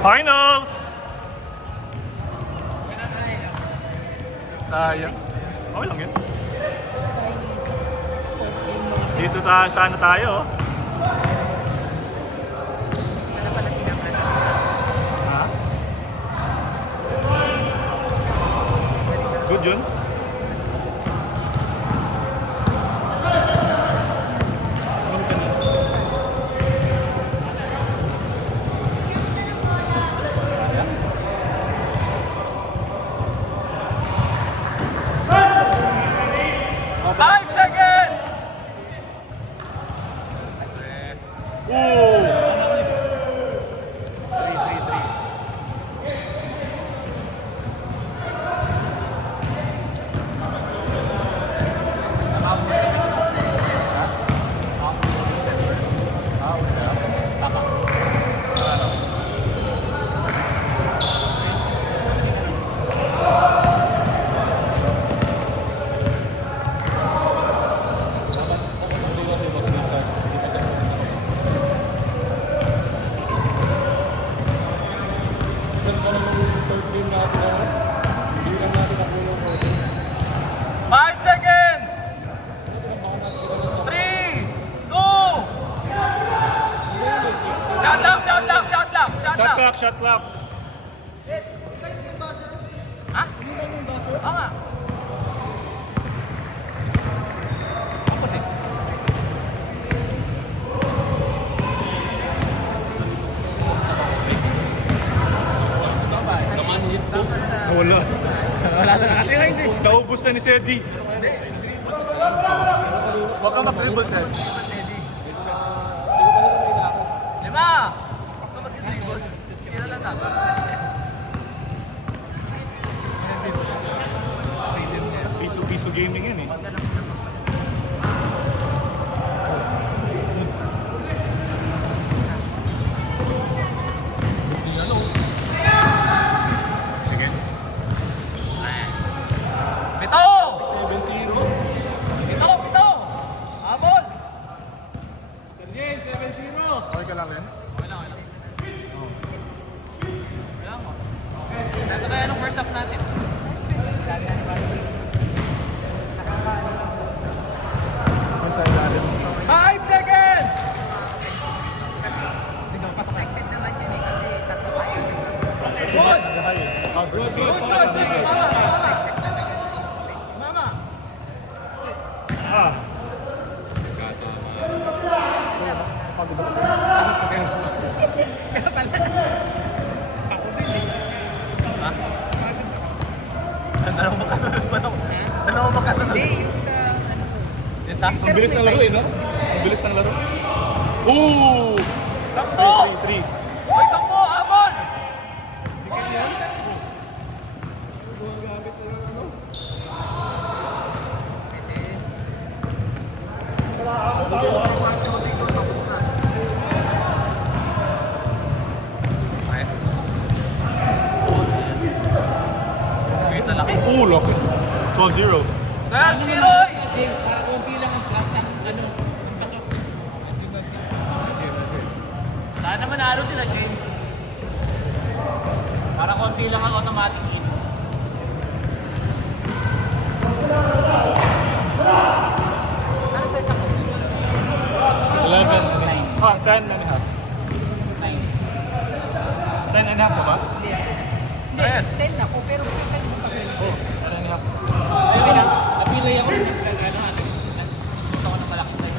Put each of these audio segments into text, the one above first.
Finals! Sayang. Okay lang yun. Dito sana tayo. Ha? Good yun. Shot clock. Ha? Hinintay mo yung buzzer? Oo nga. Wala. Wala na kasi hindi. Naubos na ni Sedi. Huwag kang mag-dribble, sir. Lima! Huwag kang mag-dribble. Kira lang dapat. Piso gaming yan eh. Sige. Pito! 7-0. Pito! Abot! 7-0. Okay ka lang yan? Ito kaya nung first half natin. Saan natin? 5 seconds! Expected naman yun eh kasi tatlo tayo. Good! Good. Sige! Mama! Ah. Dalawang magkasunod pa lang. Dalawang magkasunod. Hindi, yung sa ano. Yes, ha? Ang bilis ng laro eh, no? Ang bilis ng laro. Ooh! Takbo! 3-3. Uy, takbo! Abon! Ooh, lock it. 12-0. Kaya, Chiroy! James, para konti lang ang plus ang ano, ang pasok. Sana manalo sila, James. Para konti lang ang automatic in. Ano sa isang 11. 10 and a half. 10 and a half ba? Hindi, 10 ako pero kita naman pa rin. Oh, 10 and a half. Napilay ako ng ano. Punta ko ng malaking size.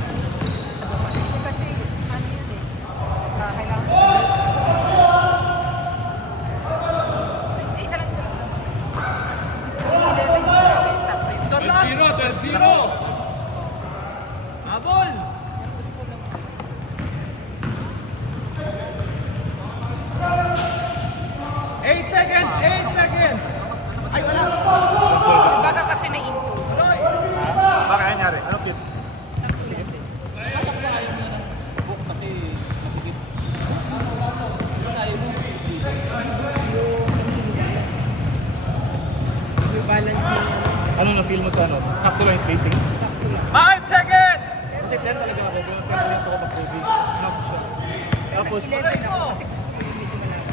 Kasi ano yun eh. Kailangan ko. Isa lang. 11 yung sa akin. Sakto yun. 12-0! Abon! Eight seconds! Ay, wala! Baka kasi may insult. Bakit nangyari? Ano cute? Ayaw mo na ng book kasi masigit. Kasi ayaw mo masigit. Yung balance mo. Ano na-feel mo sa ano? Sakto lang yung spacing? 5 seconds! Kasi 10 talaga ako. Pero 10 lang ako mag-COVID. Snap siya. Tapos, 11 ako kasi medyo malaki.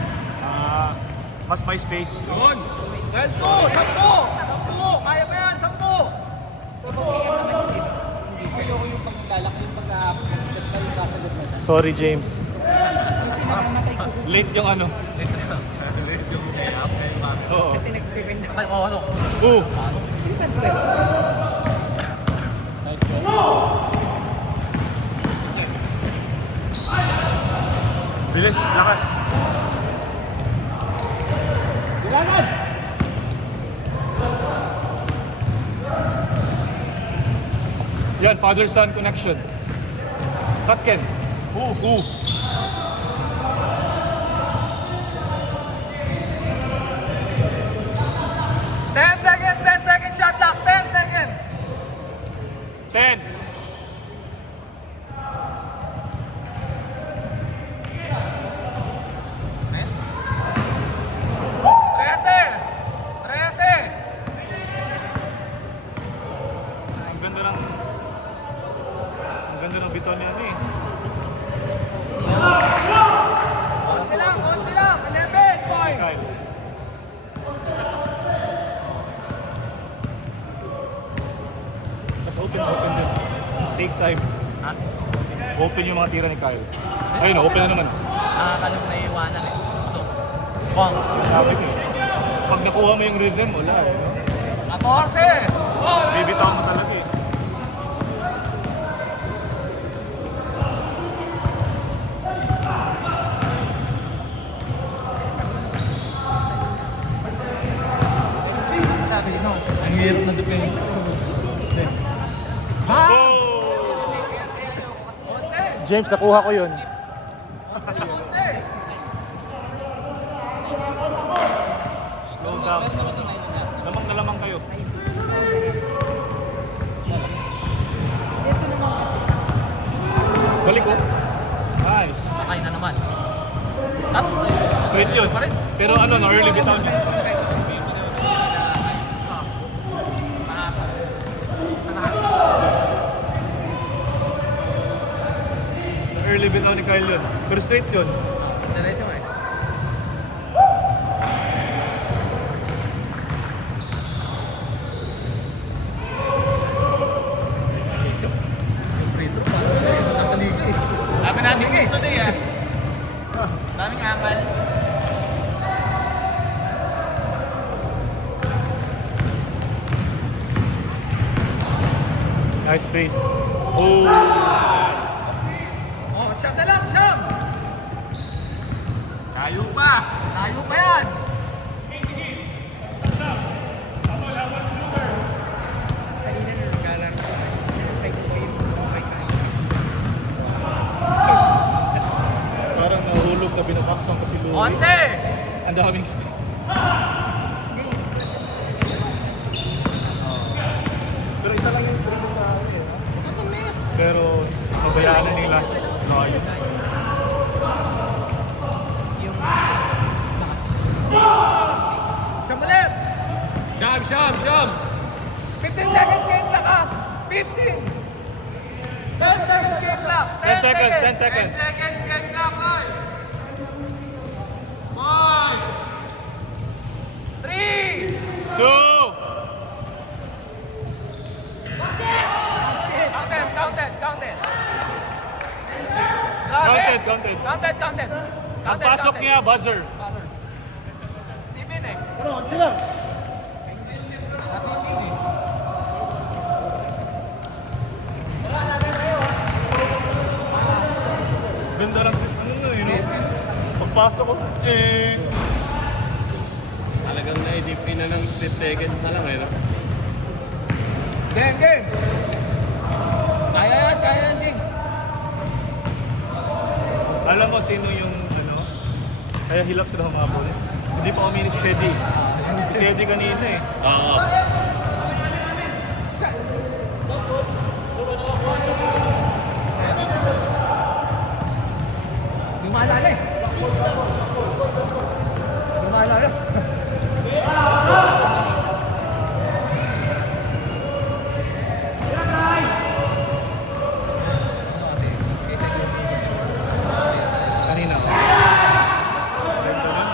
Mas may space. Yun! Renzo! 10! 10! Kaya pa yan! 10! Ayoko yung paglalaki yung pag-step na yung sasagot na siya. Sorry, James. Kasi nakanakukuha. Late yung ano. Oo. Kasi nag-prevent na. Ay, oh, ano? Oo. Nice one. Bilis, lakas. Ilangan! Yan, father-son connection. Tatken. Oo. 10 seconds! 10 seconds shot clock! 10 seconds! 10. Trece! 13! Ang ganda ng bitaw niya eh. 11 lang! 11 points! Kyle. Mas open din. Take time. Ha? Open yung mga tira ni Kyle. Ayun, open na naman. Nakakalim na iwanan eh. Ito. Bong! Sinasabi ko eh. Pag nakuha mo yung rhythm, wala eh. No? 14! Bibitaw mo talaga eh. Sabi no. Ang hirap na depende. Oh! James, nakuha ko yun. Slow down. Meron naman sa 9 na. Lamang na lamang kayo. Balik ko. Nice. Sakay na naman. Straight yun. Pero ano, na early bitaw niya. Na early bitaw ni Kyle yun. Pero straight yun. Diretso eh. Sabi natin gusto din eh. Daming angal. Nice pace. Oh! Oh, siyam na lang, siyam! Layo pa! Layo pa yan! Kanina na naglalaro ko. Parang nahulog na binabox lang kasi Louie. 11! Ang daming speed. Pero isa lang yung trend sa akin eh. Pero mabayaan na yung last layo. Siyam ulit! Siyam! 15 seconds game clock ah! 15! 10 seconds game clock! 10 seconds, 10 seconds. 10 seconds game clock, boy! 1 3 2! Counted. Ang pasok niya, buzzer. Tipin eh. Ganda lang. Ano na yun? Pagpasok ko, Talagang na-edipin na ng split seconds na lang eh. No? Game! Kaya yan, Ding. Alam mo sino yung ano? Kaya hilap sila humabol. Hindi pa uminit si Eddie. Si Eddie kanina eh. Oo. Lumalala eh. Lumalala. Kanina. Ganda rin.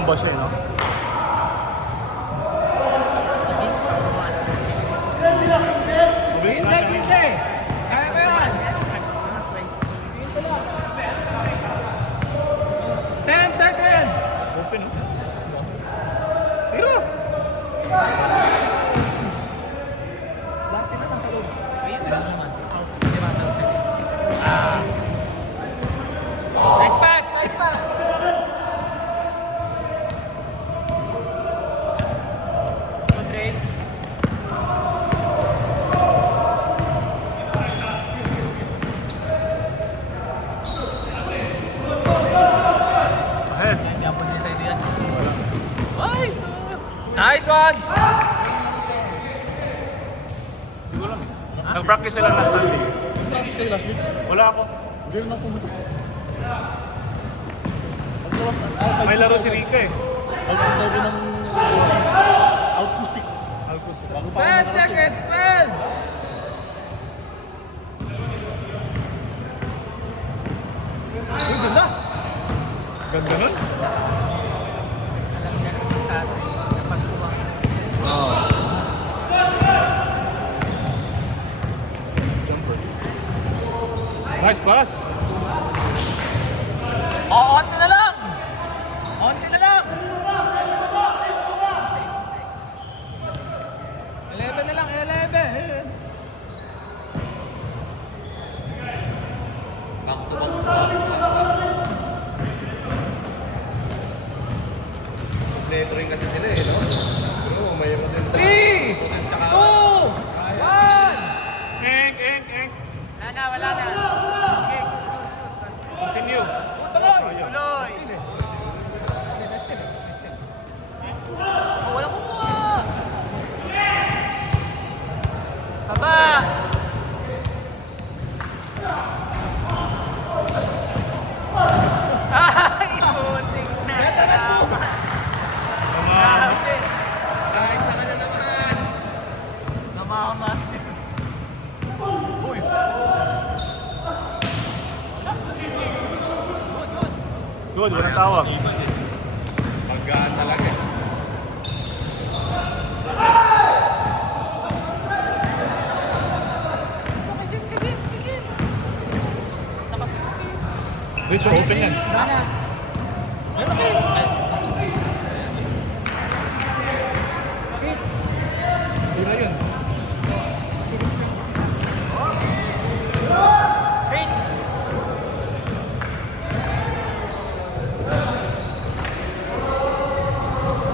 Bomba siya, no? Mabilis nga siya. 15. Kaya ko yan. 10 seconds. Open. Tira! Lahat sila nasa loob. Nice pass! Nice pass! Good trade. Ahead. Yapon niya sa ito yan. Ay! Nice one! Hindi ko alam eh. Nag-practice sila last Sunday. Practice kayo last week? Wala ako. Hindi rin ako pumunta. May laro si Rika eh. 5 to 7 ng out to 6. Alcos. Bago pa 10 ako nakarating. seconds, man! Uy, ganda! Ganda nun. Alam niya rin yung tatay na pagkuwang. Jumper. Nice pass. Oh, 11 na lang! 11 na lang! 11 na lang, 11! Kompleto rin kasi sila eh, no? Pero mayroon din sa... 3, 2, 1! Eng, eng, eng. Wala na. Okay. Continue. Tuloy! Tuloy. Oh, wala kukuha! Baba. Ay, putik na. Grabe. Guys, saka na naman! Namamat. Good, walang tawag. Paggaan talaga eh. Rich, open yan. Tira yun.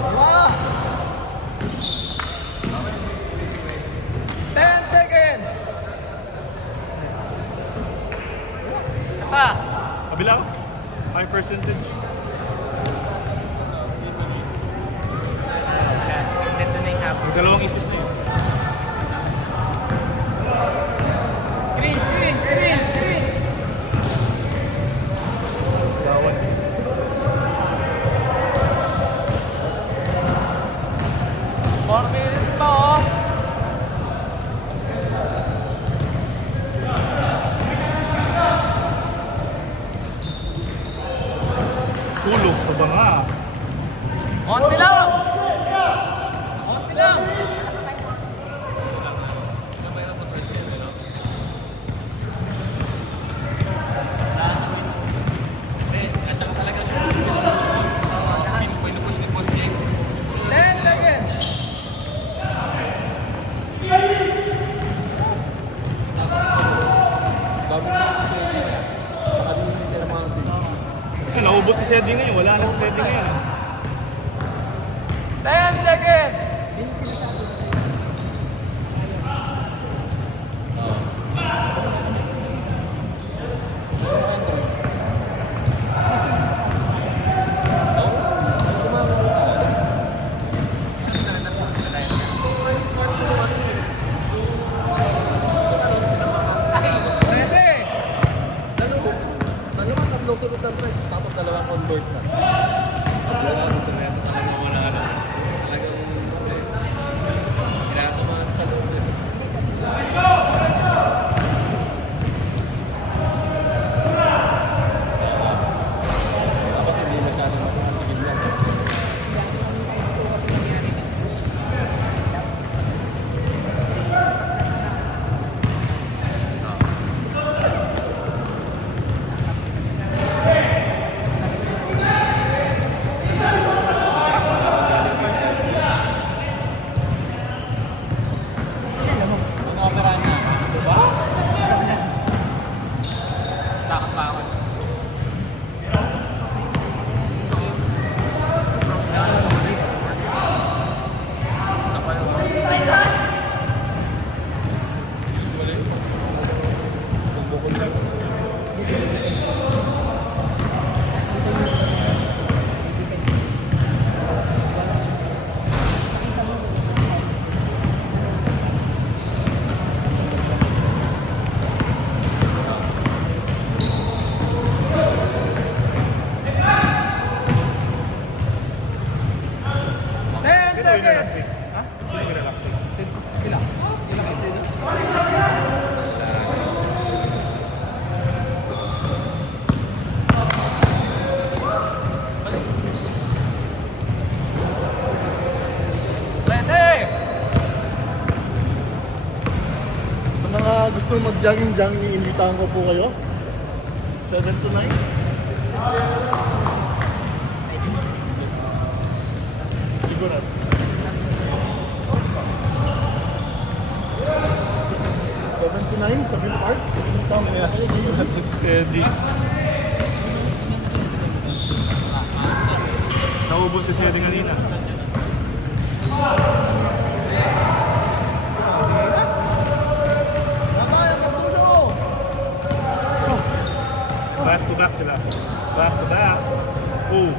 Wala! 10 seconds! Pa. Kabila ko. High percentage. Nandun na yung hapon. Yung dalawang isip niya. Screen! Gawan. 4 minutes pa, oh! Tulog sa banga. Onti lang! Onti lang! At saka talaga siya. Sila lang siya. Pinupush ni Boss X. 10 seconds! Bago siya kasi sa kanina ni Sir Martin. Eh, naubos si Sedi ngayon. Wala na si Sedi ngayon. 10 seconds! Dalawang sunod ng track, tapos dalawang convert na. po yung seconds. last week? Ha? Sino yung last week? Sila. Sila kasi, no? Ready! Sa mga gusto mag-jogging-jogging, iimbitahan ko po kayo. 7 to 9. Sigurad. 7 to 9 sa Bill Park. Si Eddie. Naubos si Eddie kanina. Babayan ka tulo! Back to back sila. Back to back. Oh.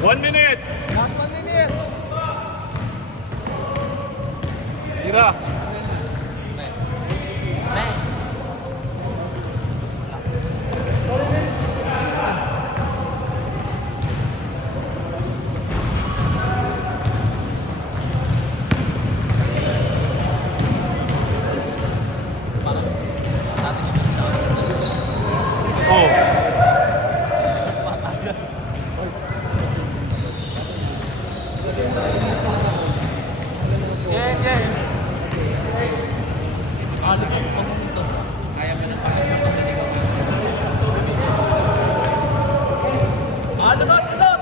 1 minute. Last 1 minute! Tira. Oh. Yeah, yeah. Alis ang pagpunta. Kaya mo ng pagpunta sa pagpunta. Lusot! Lusot!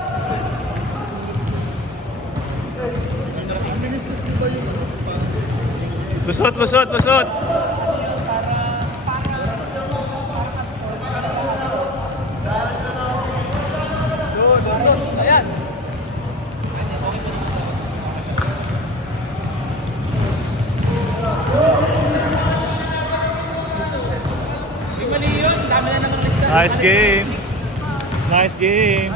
Lusot, lusot, lusot. Doon, doon. Ayan! Yung mali yun, dami na naman lista. Nice game. Nice game.